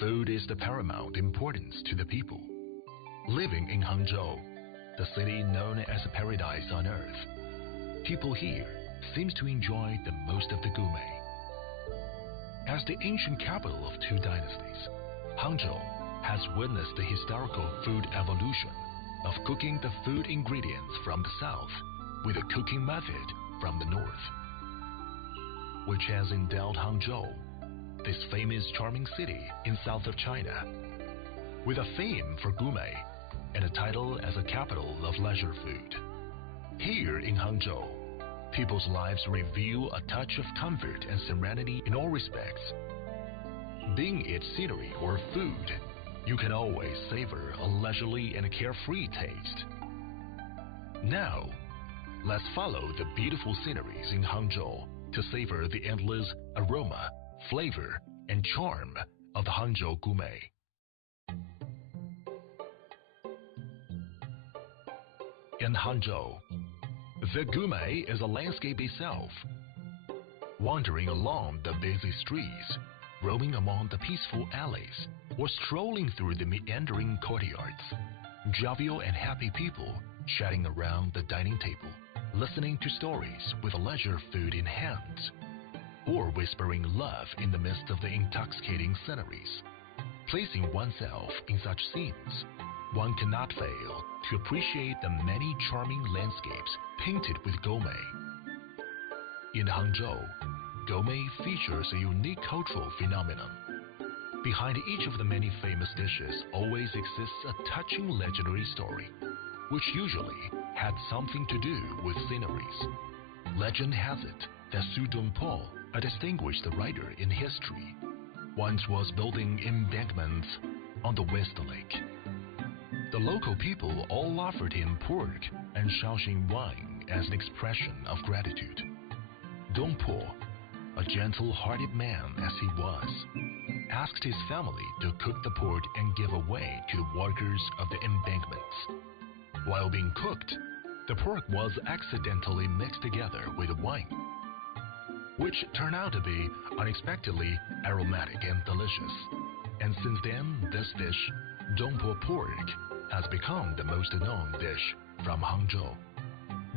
Food is the paramount importance to the people. Living in Hangzhou, the city known as a paradise on earth, people here seems to enjoy the most of the gourmet. As the ancient capital of two dynasties, Hangzhou has witnessed the historical food evolution of cooking the food ingredients from the south with a cooking method from the north, which has endowed Hangzhou, this famous charming city in south of China, with a fame for gourmet and a title as a capital of leisure food. Here in Hangzhou, people's lives reveal a touch of comfort and serenity in all respects. Being it scenery or food, you can always savor a leisurely and carefree taste. Now, let's follow the beautiful sceneries in Hangzhou to savor the endless aroma, flavor, and charm of the Hangzhou gourmet. In Hangzhou, the gourmet is a landscape itself. Wandering along the busy streets, roaming among the peaceful alleys, or strolling through the meandering courtyards, jovial and happy people chatting around the dining table, listening to stories with leisure food in hand, or whispering love in the midst of the intoxicating sceneries. Placing oneself in such scenes, one cannot fail to appreciate the many charming landscapes painted with gourmet. In Hangzhou, gourmet features a unique cultural phenomenon. Behind each of the many famous dishes always exists a touching legendary story, which usually had something to do with sceneries. Legend has it that Su Dongpo, a distinguished writer in history, once was building embankments on the West Lake. The local people all offered him pork and Shaoxing wine as an expression of gratitude. Dongpo, a gentle-hearted man as he was, asked his family to cook the pork and give away to the workers of the embankments. While being cooked, the pork was accidentally mixed together with wine, which turned out to be unexpectedly aromatic and delicious. And since then, this dish, Dongpo pork, has become the most known dish from Hangzhou.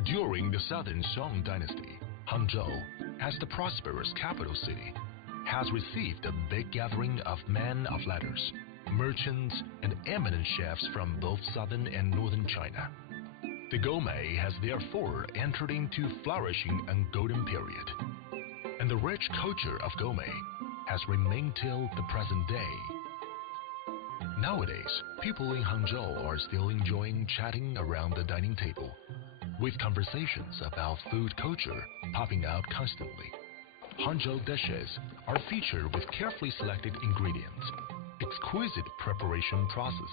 During the Southern Song Dynasty, Hangzhou, as the prosperous capital city, has received a big gathering of men of letters, merchants, and eminent chefs from both southern and northern China. The gourmet has therefore entered into flourishing and golden period, and the rich culture of gourmet has remained till the present day. Nowadays, people in Hangzhou are still enjoying chatting around the dining table, with conversations about food culture popping out constantly. Hangzhou dishes are featured with carefully selected ingredients, exquisite preparation process,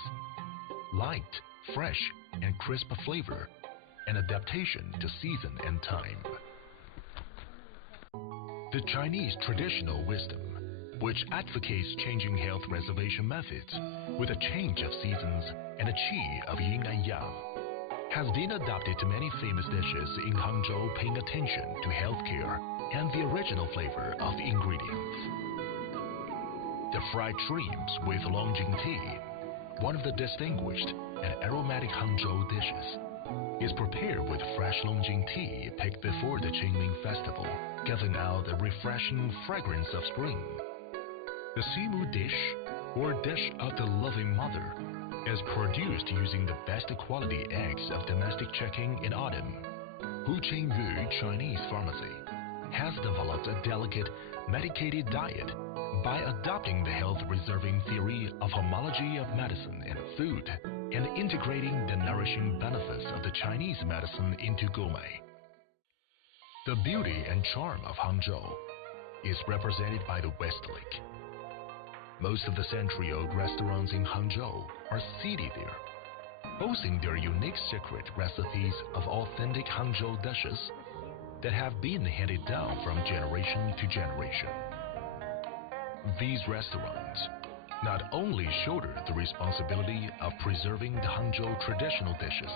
light, fresh, and crisp flavor, and adaptation to season and time. The Chinese traditional wisdom, which advocates changing health preservation methods with a change of seasons and a qi of yin and yang, has been adopted to many famous dishes in Hangzhou, paying attention to healthcare and the original flavor of ingredients. The fried shrimps with Longjing tea, one of the distinguished and aromatic Hangzhou dishes, is prepared with fresh Longjing tea picked before the Qingming festival, giving out a refreshing fragrance of spring. The Simu dish, or dish of the loving mother, is produced using the best quality eggs of domestic chicken in autumn. Hu Qingyu Chinese Pharmacy has developed a delicate, medicated diet by adopting the health-preserving theory of homology of medicine and food and integrating the nourishing benefits of the Chinese medicine into gourmet. The beauty and charm of Hangzhou is represented by the West Lake. Most of the century-old restaurants in Hangzhou are seated there, boasting their unique secret recipes of authentic Hangzhou dishes that have been handed down from generation to generation. These restaurants not only shoulder the responsibility of preserving the Hangzhou traditional dishes,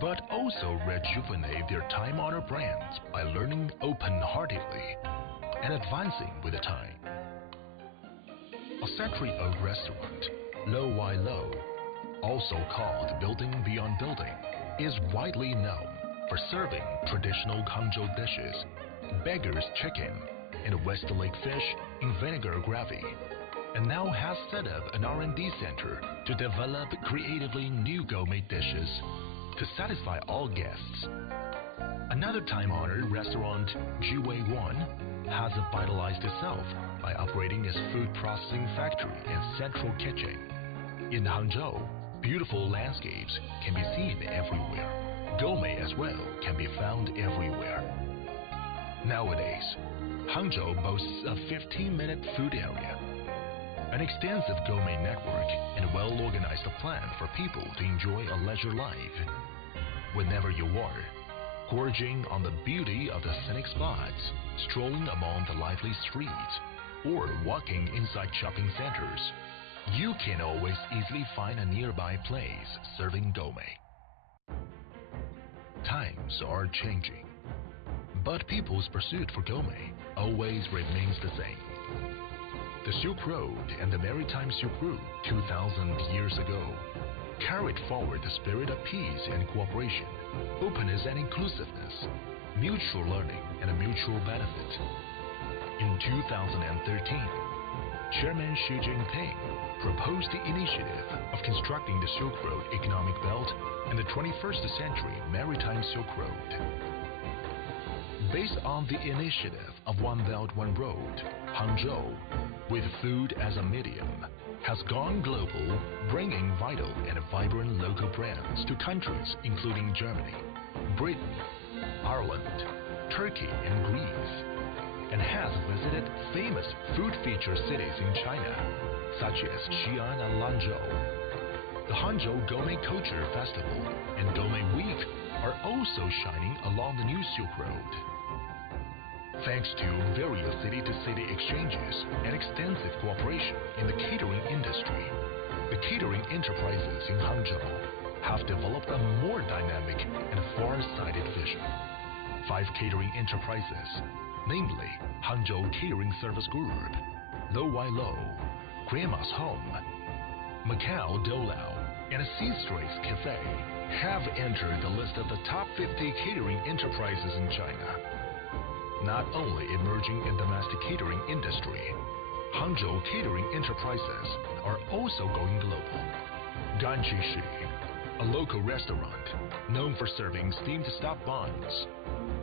but also rejuvenate their time-honored brands by learning open-heartedly and advancing with the time. a century-old restaurant, Lo Wai Lo, also called Building Beyond Building, is widely known for serving traditional Hangzhou dishes, beggar's chicken, and Westlake fish in vinegar gravy, and now has set up an R&D center to develop creatively new gourmet dishes to satisfy all guests. Another time-honored restaurant, Jiwei Wan, has vitalized itself by operating its food processing factory and central kitchen. In Hangzhou, beautiful landscapes can be seen everywhere. Gourmet as well can be found everywhere. Nowadays, Hangzhou boasts a 15-minute food area, an extensive gourmet network, and a well-organized plan for people to enjoy a leisure life. Whenever you are, gorging on the beauty of the scenic spots, strolling among the lively streets, or walking inside shopping centers, you can always easily find a nearby place serving gourmet. Times are changing, but people's pursuit for gourmet always remains the same. The Silk Road and the Maritime Silk Route 2,000 years ago carried forward the spirit of peace and cooperation, openness and inclusiveness, mutual learning and a mutual benefit. In 2013, Chairman Xi Jinping proposed the initiative of constructing the Silk Road Economic Belt and the 21st Century Maritime Silk Road. Based on the initiative of One Belt, One Road, Hangzhou, with food as a medium, has gone global, bringing vital and vibrant local brands to countries including Germany, Britain, Ireland, Turkey, and Greece, and has visited famous food-featured cities in China, such as Xi'an and Lanzhou. The Hangzhou Gourmet Culture Festival and Gourmet Week are also shining along the new Silk Road. Thanks to various city-to-city exchanges and extensive cooperation in the catering industry, the catering enterprises in Hangzhou have developed a more dynamic and far-sighted vision. 5 catering enterprises, namely Hangzhou Catering Service Group, Lo Wai Lo, Grandma's Home, Macau Doulao, and Seastrays Cafe, have entered the list of the top 50 catering enterprises in China. Not only emerging in domestic catering industry, Hangzhou catering enterprises are also going global. Ganqi Shi, a local restaurant known for serving steamed stuffed buns,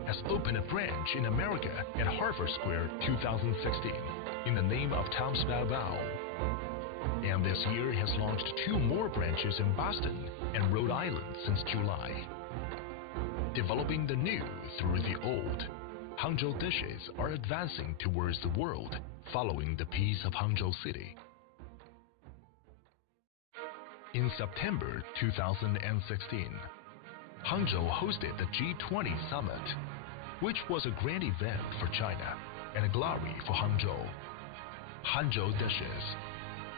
has opened a branch in America at Harvard Square 2016 in the name of Tom's Bao Bao. And this year has launched 2 more branches in Boston and Rhode Island since July. Developing the new through the old, Hangzhou dishes are advancing towards the world following the peace of Hangzhou City. In September 2016, Hangzhou hosted the G20 Summit, which was a grand event for China and a glory for Hangzhou. Hangzhou dishes,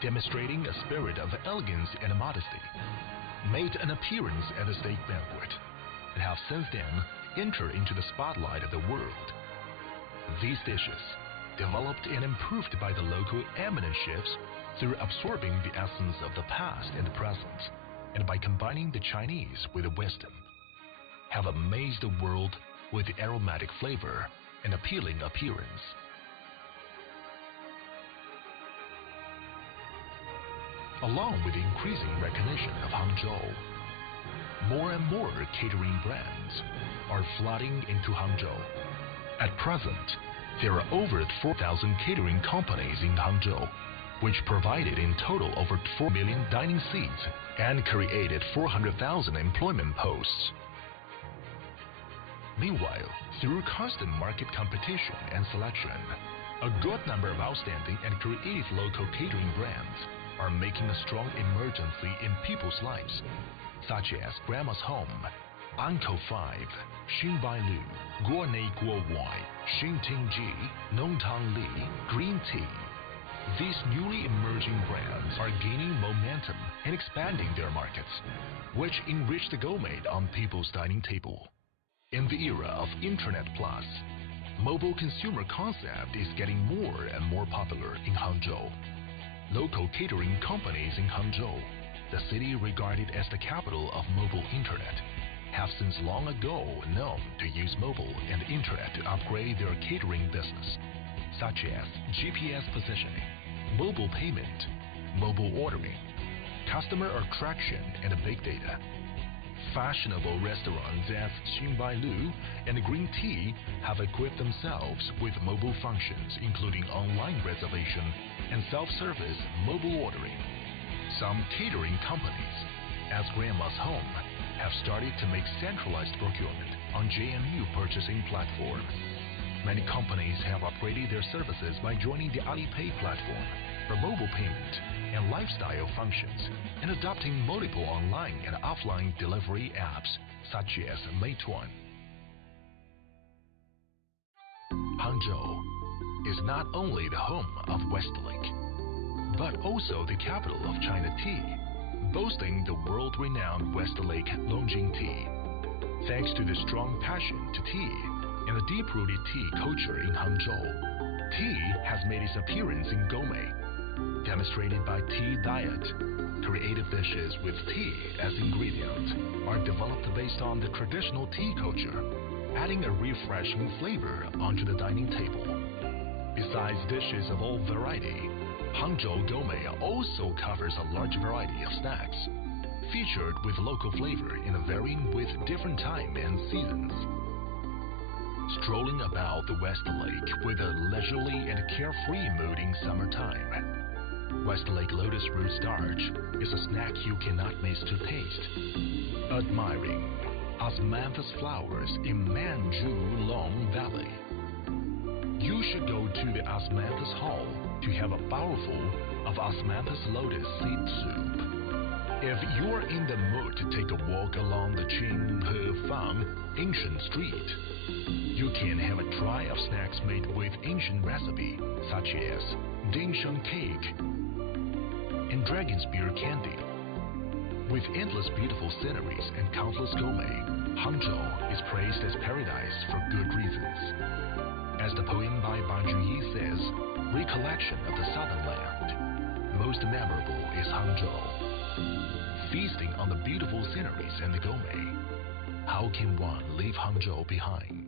demonstrating a spirit of elegance and modesty, made an appearance at the state banquet and have since then entered into the spotlight of the world. These dishes, developed and improved by the local eminent chefs through absorbing the essence of the past and the present, and by combining the Chinese with the wisdom, have amazed the world with the aromatic flavor and appealing appearance. Along with the increasing recognition of Hangzhou, more and more catering brands are flooding into Hangzhou. At present, there are over 4,000 catering companies in Hangzhou, which provided in total over 4 million dining seats and created 400,000 employment posts. Meanwhile, through constant market competition and selection, a good number of outstanding and creative local catering brands are making a strong emergence in people's lives, such as Grandma's Home, Uncle 5, Xinbai Lu, Guanei Guowai, Xintingji, Nongtang Li, Green Tea. These newly emerging brands are gaining momentum and expanding their markets, which enrich the gourmet on people's dining table. In the era of Internet Plus, mobile consumer concept is getting more and more popular in Hangzhou. Local catering companies in Hangzhou, the city regarded as the capital of mobile internet, have since long ago known to use mobile and internet to upgrade their catering business, such as GPS positioning, mobile payment, mobile ordering, customer attraction, and big data. Fashionable restaurants as Xinbailu and Green Tea have equipped themselves with mobile functions including online reservation and self-service mobile ordering. Some catering companies, as Grandma's Home, have started to make centralized procurement on JMU purchasing platform. Many companies have upgraded their services by joining the Alipay platform for mobile payment and lifestyle functions and adopting multiple online and offline delivery apps such as Meituan. Hangzhou is not only the home of Westlake, but also the capital of China tea, boasting the world-renowned Westlake Longjing tea. Thanks to the strong passion to tea and the deep-rooted tea culture in Hangzhou, tea has made its appearance in Gomei, demonstrated by tea diet. Creative dishes with tea as ingredient are developed based on the traditional tea culture, adding a refreshing flavor onto the dining table. Besides dishes of all variety, Hangzhou Gomei also covers a large variety of snacks, featured with local flavor and varying with different time and seasons. Strolling about the Westlake with a leisurely and carefree mood in summertime, Westlake Lotus Root Starch is a snack you cannot miss to taste. Admiring osmanthus flowers in Manju Long Valley, you should go to the Osmanthus Hall to have a bowerful of osmanthus lotus seed soup. If you're in the mood to take a walk along the Qinghefang ancient street, you can have a try of snacks made with ancient recipe such as Dingsheng cake and dragon spear candy. With endless beautiful sceneries and countless Gomei, Hangzhou is praised as paradise for good reasons. As the poem by Ban Juyi says, recollection of the southern land, most memorable is Hangzhou. Feasting on the beautiful sceneries and the Gomei, how can one leave Hangzhou behind?